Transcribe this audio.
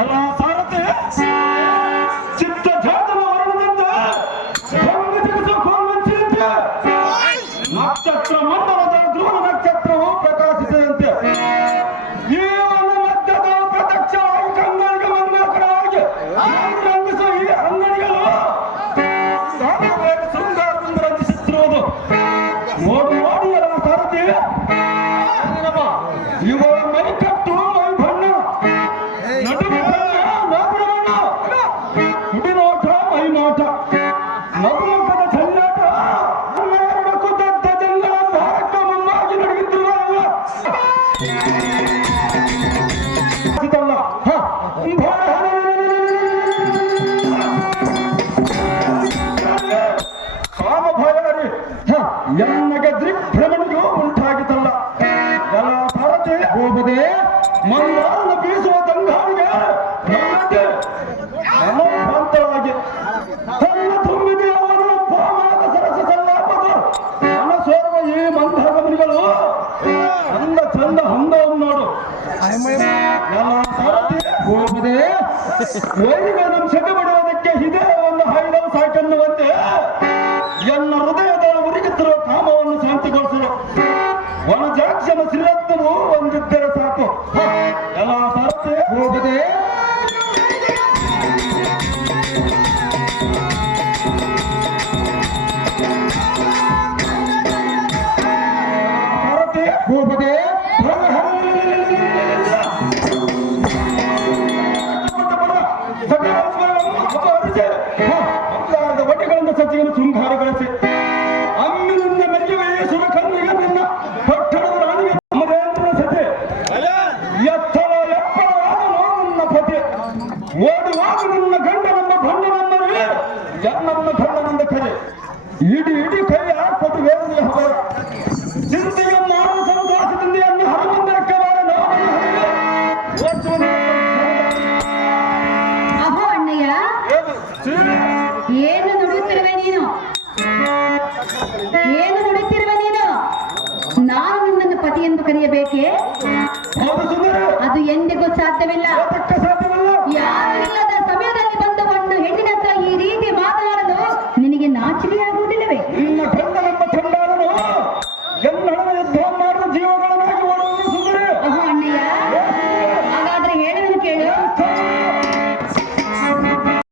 ಎಲ್ಲ ಸಾರಥಿ ಚಿತ್ತ ಜಾತನ ವರ್ಣದಿಂದ ನಕ್ಷತ್ರ ಮಂಡಲದ ಧ್ರುವ ನಕ್ಷತ್ರವು ಪ್ರಕಾಶಿಸಿದಂತೆ ಈ ಒಂದು ಮಧ್ಯದ ಪ್ರತ್ಯಕ್ಷವಾಗಿ ಕನ್ನಡಿಗ ಮಂಗಳಕರವಾಗಿ ರಂಗಿಸುವ ಈ ಅಂಗಡಿಗಳು ಶೃಂಗಾರದಿಂದ ರಂಜಿಸುತ್ತಿರುವುದು ನೋಡಿ ನೋಡಿ ಎಲ್ಲ ಸಾರಥಿ ಇವ ಮೈಕಟ್ಟು ಮೈ ಬಣ್ಣ ನಟನೆ ನೋಟ ಹುಡಿನೋಟ ಮೈ ನೋಟ ನಗುಮುಖದ ಚೆಲ್ಲಾಟ ಹನ್ನೆರಡಕ್ಕೂ ದೊಡ್ಡ ಜಂಗಲ ಭಾರತ ಮುಂದಾಗಿ ನಡೆಯುತ್ತಿರುವಲ್ಲ ಕಾಮ ಭಯರಿ ಎನ್ನಗೆ ದಿಗ್ಭ್ರಮಣಿಗೂ ಉಂಟಾಗಿತ್ತಲ್ಲ ಎಲ್ಲ ಭಾರತೆ ಹೋಗದೆ ಮಂದಾರನ ಬೀಸುವ ತಂಗಾಳಿಗೆ ಪ್ರಾಂತಳಾಗಿ ತನ್ನ ತುಂಬಿದೆ ಅವನು ಭಾವದ ಸರಸ ಸಲ್ಲಾಪದ ಮನಸೋರುವ ಈ ಮಂದಗಮನಿಗಳು ಅಂದ ಚಂದ ಹಂದವನ್ನು ನೋಡು ಎಲ್ಲ ಭಾರತೆ ಹೋಗದೆ ವೈರಿಗಳ ನಮ್ಶಕ ಬಿಡುವುದಕ್ಕೆ ಇದೇ ಒಂದು ಹೈದವ ಸಾಕನ್ನುವಂತೆ ಎನ್ನ ಹೃದಯದ ಉರಿಗುತ್ತಿರುವ ಕಾಮವನ್ನು ಶಾಂತಿಗೊಳಿಸಲು ವನಜಾಕ್ಷನ ಶ್ರೀರತ್ನವು ಒಂದಿದ್ದರೆ ಸಾಕು ಎಲ್ಲ ಸಾರಥಿ ಹೋಗದೆ ಸಾರಥಿ ಹೋಗದೆ ಒಟ್ಟಿಗಳಿಂದ ಸಚಿವನು ಶೃಂಗಾರಗೊಳಿಸಿ ಅಮ್ಮಿನಿಂದ ಮೆಚ್ಚುವೆ ಸುರಕನ್ನಿಗೆ ನಿನ್ನ ಪಟ್ಟಣದ ರಾಣಿಗೆ ಮದೇಂದ್ರನ ಸತಿ ಎತ್ತರ ಎಪ್ಪರವಾದ ನನ್ನ ಪತಿ ಓಡುವಾಗ ನನ್ನ ಗಂಡನನ್ನ ಭಂಡನನ್ನವೇ ಎನ್ನನ್ನ ಗಂಡನಂದ ಕರೆ ಇಡೀ ಇಡೀ ಕೈ ಕೊಟ್ಟು ವೇದನೆಯ ಹವರ ಚಿಂತೆಯ ಮಾನವ ಸಂತೋಷದಿಂದ ಎನ್ನ ಹರಮಂದಿರಕ್ಕೆ ಬಾರ ಅಹೋ ಅಣ್ಣಯ್ಯ, ಏನು ನುಡಿಯುತ್ತಿರುವೆ ನೀನು? ಏನು ನುಡಿಯುತ್ತಿರುವೆ ನೀನು? ನಾನು ನಿನ್ನನ್ನು ಪತಿ ಎಂದು ಕರೆಯಬೇಕೆ? ಅದು ಎಂದಿಗೂ ಸಾಧ್ಯವಿಲ್ಲ. ಯಾರು ಇಲ್ಲದ ಸಮಯದಲ್ಲಿ ಬಂದು ಒಂದು ಹೆಣ್ಣಿನ ಹತ್ರ ಈ ರೀತಿ ಮಾತನಾಡಲು ನಿನಗೆ ನಾಚಿಕೆಯಾಗುವುದಿಲ್ಲವೇ?